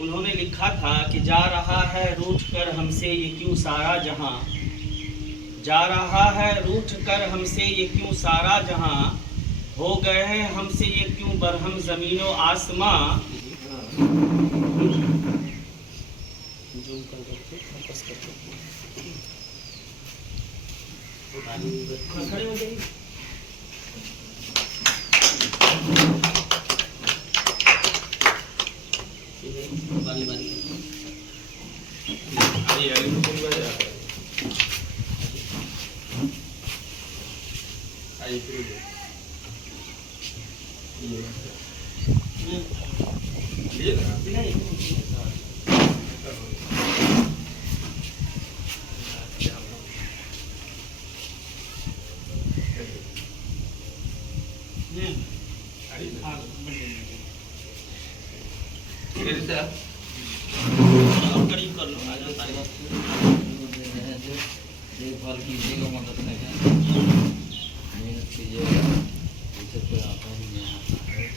उन्होंने लिखा था कि जा रहा है रूठ कर हमसे ये क्यों सारा जहां, जा रहा है रूठ कर हमसे ये क्यों सारा जहां, हो गए हैं हमसे ये क्यों बरहम ज़मीनो आसमां। जूम कर करके फोकस करके खड़े हो जाइए। बारी बारी करीब कर लो, देखभाल कीजिएगा, मदद करेगा, मेहनत कीजिएगा, इसे कोई आता ही नहीं कीजिएगा।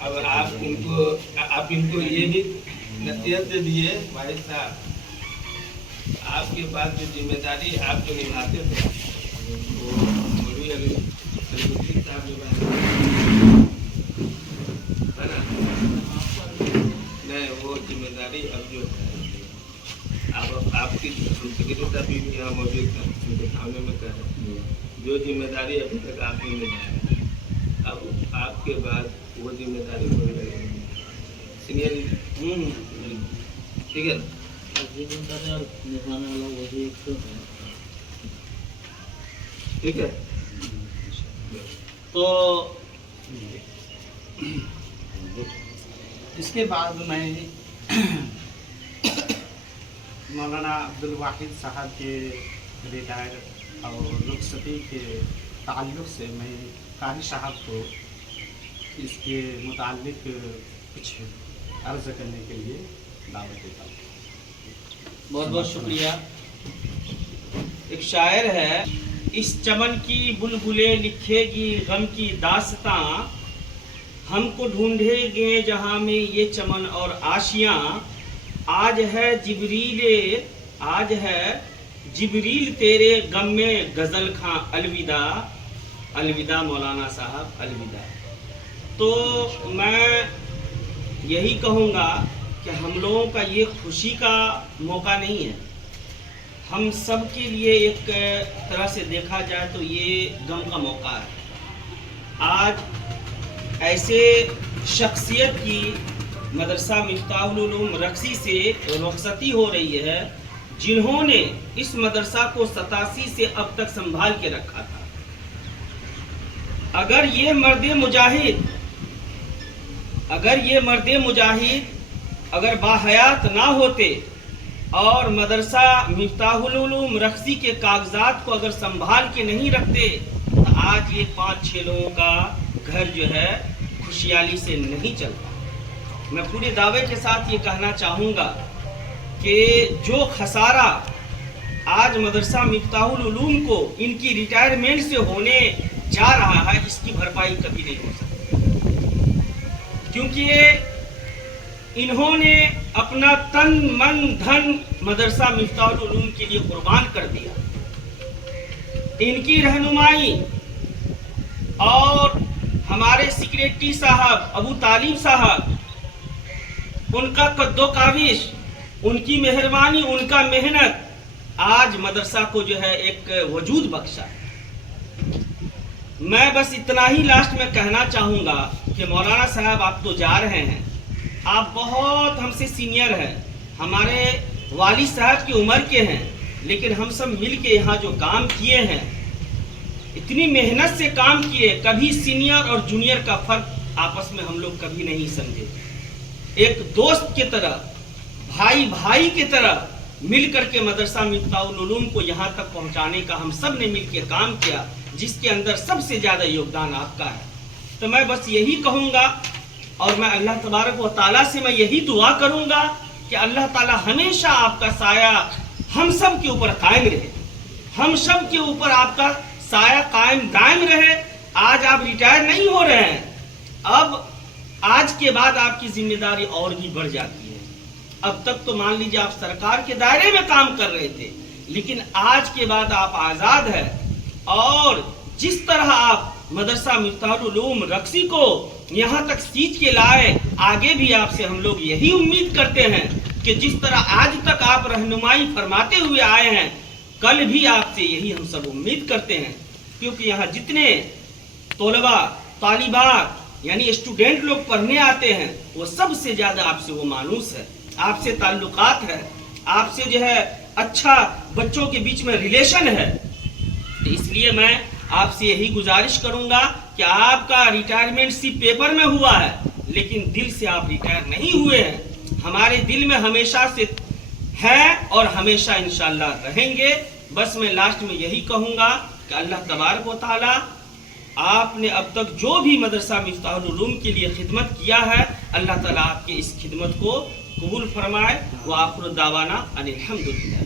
अब आप इनको ये भी नसीहत दे दिए भाई साहब, आपके पास जो जिम्मेदारी आप जो निभाते थे वो मौलवी अलीउद्दीन साहब निभाए, है ना? नहीं, वो जिम्मेदारी अब जो अब आपकी सेक्रेटरी भी यहाँ मौजूद था, उनके सामने में कह रहे, जो जिम्मेदारी अभी तक आपने निभाई, अब आपके बाद वो जिम्मेदारी हो रही सीनियर, ठीक है ना? निभाने वाला वही एक तो है। ठीक है, तो इसके बाद मैं मौलाना अब्दुल वाहिद साहब के रिटायर और लोकसती के ताल्लुक़ से मैं कारी साहब को इसके मुतालिक कुछ अर्ज़ करने के लिए दावत देता हूँ। बहुत बहुत शुक्रिया। एक शायर है, इस चमन की बुलबुले लिखेगी गम की दास्तां, हमको ढूंढेंगे जहां में ये चमन और आशियां, आज है जिब्रील तेरे गम में गज़ल खां अलविदा, अलविदा मौलाना साहब अलविदा। तो मैं यही कहूँगा कि हम लोगों का ये खुशी का मौका नहीं है, हम सब के लिए एक तरह से देखा जाए तो ये गम का मौका है। आज ऐसे शख्सियत की मदरसा मिफ्ताहुल उलूम रक्सी से रुखसती हो रही है जिन्होंने इस मदरसा को 87 से अब तक संभाल के रखा था। अगर ये मर्दे मुजाहिद अगर बाहयात ना होते और मदरसा मिफ्ताहुल उलूम रक्सी के कागजात को अगर संभाल के नहीं रखते तो आज ये 5-6 लोगों का घर जो है खुशहाली से नहीं चलता। मैं पूरे दावे के साथ ये कहना चाहूँगा कि जो खसारा आज मदरसा मिफ्ताहुल उलूम को इनकी रिटायरमेंट से होने जा रहा है, इसकी भरपाई कभी नहीं हो सकती, क्योंकि इन्होंने अपना तन मन धन मदरसा मिफ्ताहुल उलूम के लिए कुर्बान कर दिया। इनकी रहनुमाई और हमारे सेक्रेटरी साहब अबू तालिब साहब, उनका कद्दो काविश, उनकी मेहरबानी, उनका मेहनत आज मदरसा को जो है एक वजूद बख्शा है। मैं बस इतना ही लास्ट में कहना चाहूँगा कि मौलाना साहब आप तो जा रहे हैं, आप बहुत हमसे सीनियर हैं, हमारे वालिद साहब की उम्र के हैं, लेकिन हम सब मिल के यहाँ जो काम किए हैं, इतनी मेहनत से काम किए, कभी सीनियर और जूनियर का फर्क आपस में हम लोग कभी नहीं समझे। एक दोस्त की तरह, भाई भाई की तरह मिल करके मदरसा मिफ्ताहुल उलूम को यहाँ तक पहुँचाने का हम सब ने मिल के काम किया, जिसके अंदर सबसे ज़्यादा योगदान आपका है। तो मैं बस यही कहूँगा और मैं अल्लाह तबारक व तआला से मैं यही दुआ करूँगा कि अल्लाह ताला हमेशा आपका साया हम सब के ऊपर कायम रहे, हम सब के ऊपर आपका साया कायम दायम रहे। आज आप रिटायर नहीं हो रहे हैं, अब आज के बाद आपकी जिम्मेदारी और भी बढ़ जाती है। अब तक तो मान लीजिए आप सरकार के दायरे में काम कर रहे थे, लेकिन आज के बाद आप आज़ाद हैं और जिस तरह आप मदरसा मिफ्ताहुल उलूम रक्सी को यहाँ तक सींच के लाए, आगे भी आपसे हम लोग यही उम्मीद करते हैं कि जिस तरह आज तक आप रहनुमाई फरमाते हुए आए हैं, कल भी आपसे यही हम सब उम्मीद करते हैं। क्योंकि यहाँ जितने तलबा तालिबात यानी स्टूडेंट लोग पढ़ने आते हैं, वो सबसे ज़्यादा आपसे वो मानूस है, आपसे ताल्लुकात है, आपसे जो है अच्छा बच्चों के बीच में रिलेशन है। तो इसलिए मैं आपसे यही गुजारिश करूंगा कि आपका रिटायरमेंट सिर्फ पेपर में हुआ है, लेकिन दिल से आप रिटायर नहीं हुए हैं, हमारे दिल में हमेशा से है और हमेशा इंशाअल्लाह रहेंगे। बस मैं लास्ट में यही कहूंगा कि अल्लाह तबारक व तआला आपने अब तक जो भी मदरसा मिफ्ताहुल उलूम के लिए खिदमत किया है, अल्लाह ताला आपके इस खिदमत को कबूल फरमाए। व आखिर दावाना अनिल हम्दुलिल्लाह।